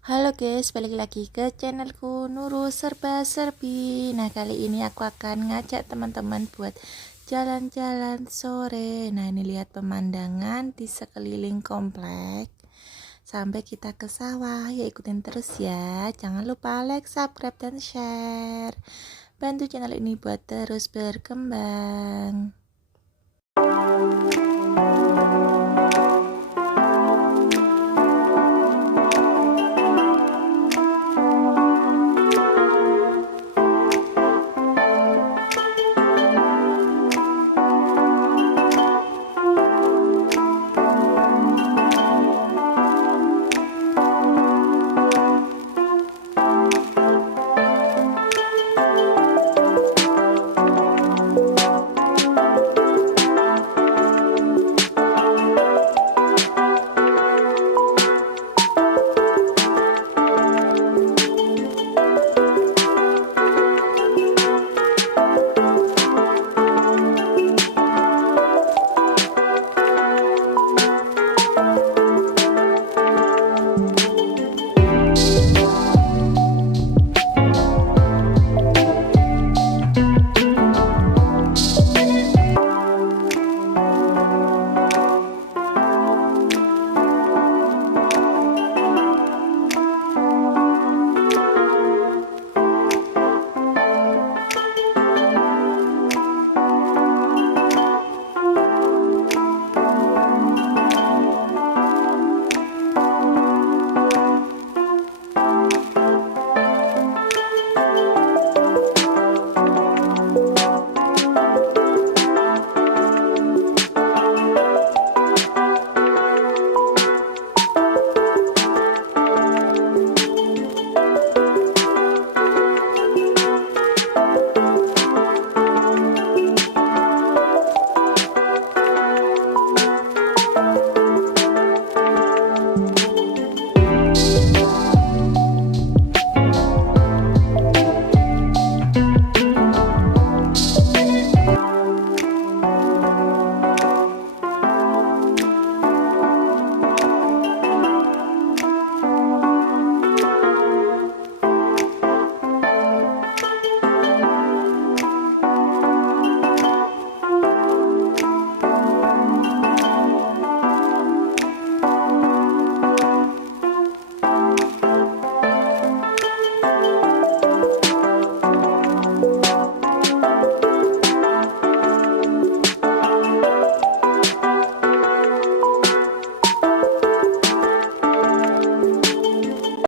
Halo guys, balik lagi ke channelku Nurul Serba Serbi. Nah, kali ini aku akan ngajak teman-teman buat jalan-jalan sore. Nah, ini lihat pemandangan di sekeliling komplek sampai kita ke sawah. Ya, ikutin terus ya. Jangan lupa like, subscribe, dan share. Bantu channel ini buat terus berkembang.